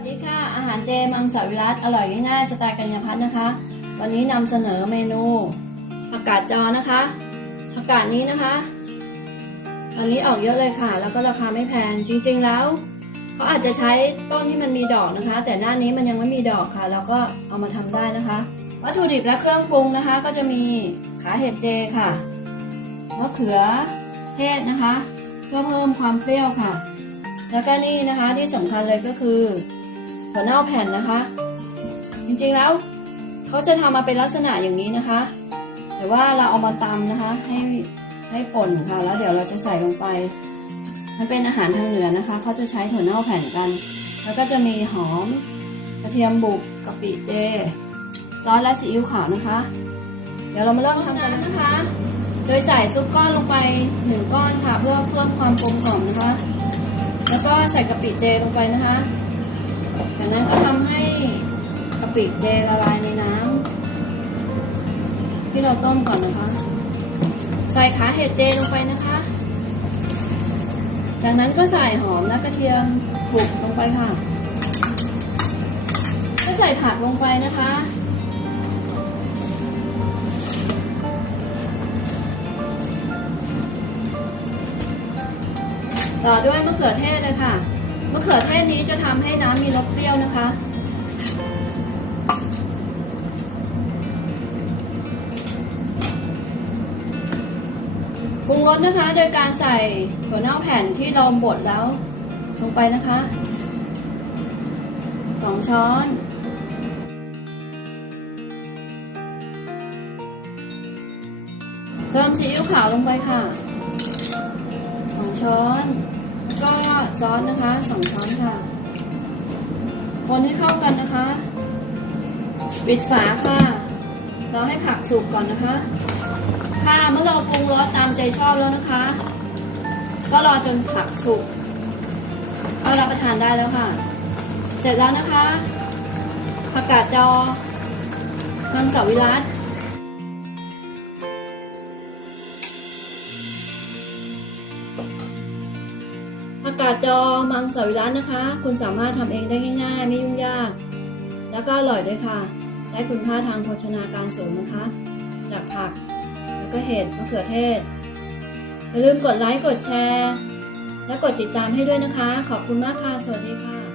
วัสดีค่ะ อาหารเจมังสวิรัตอร่อยง่ายๆสไตล์กัญญพัฒน์นะคะ วันนี้นำเสนอเมนูผักกาดจอนะคะผักกาดนี้นะคะตอนนี้ออกเยอะเลยค่ะ แล้วก็ราคาไม่แพงจริงๆแล้วเขาอาจจะใช้ต้นที่มันมีดอกนะคะ แต่หน้านี้มันยังไม่มีดอกค่ะแล้วก็เอามาทำได้นะคะ วัตถุดิบและเครื่องปรุงนะคะ ก็จะมีขาเห็ดเจค่ะมะเขือเทศนะคะ เพื่อเพิ่มความเปรี้ยวค่ะแล้วก็นี่นะคะที่สำคัญเลยก็คือ หัวเน่าแผ่นนะคะ จริงๆแล้วเขาจะทำมาเป็นลักษณะอย่างนี้นะคะ แต่ว่าเราเอามาตำนะคะ ให้ให้ป่นค่ะ แล้วเดี๋ยวเราจะใส่ลงไป มันเป็นอาหารทางเหนือนะคะเขาจะใช้ถั่วเน่าแผ่นกัน แล้วก็จะมีหอมกระเทียมบุกกะปิเจซอสและซีอิ๊วขาวนะคะ เดี๋ยวเรามาเริ่มทำกันนะคะ โดยใส่ซุปก้อนลงไปหนึ่งก้อนค่ะ เพื่อเพิ่มความกลมกล่อมนะคะ แล้วก็ใส่กะปิเจลงไปนะคะ จากนั้นก็ทำให้กะปิเจละลายในน้ำที่เราต้มก่อนนะคะ ใส่ขาเห็ดเจลงไปนะคะ จากนั้นก็ใส่หอมและกระเทียมบุกลงไปค่ะก็ใส่ผักลงไปนะคะต่อด้วยมะเขือเทศเลยค่ะ มะเขือเทศนี้จะทำให้น้ำมีรสเปรี้ยวนะคะปรุงรสนะคะ โดยการใส่ถั่วเน่าแผ่นที่เราบดแล้ว ลงไปนะคะสองช้อนเติมซีอิ๊วขาวลงไปค่ะสองช้อน ซอสนะคะสองช้อนค่ะ คนให้เข้ากันนะคะ ปิดฝาค่ะรอให้ผักสุกก่อนนะคะ ค่ะเมื่อเราปรุงรสตามใจชอบแล้วนะคะ ก็รอจนผักสุกเอารับประทานได้แล้วค่ะ เสร็จแล้วนะคะผักกาดจอมังสวิรัต ผักกาดจอมังสวิรัตนะคะ คุณสามารถทำเองได้ง่ายๆ ไม่ยุ่งยาก แล้วก็อร่อยด้วยค่ะ ได้คุณค่าทางโภชนาการสูงนะคะ จากผัก แล้วก็เห็ดมะเขือเทศ อย่าลืมกดไลค์กดแชร์ และกดติดตามให้ด้วยนะคะ ขอบคุณมากค่ะ สวัสดีค่ะ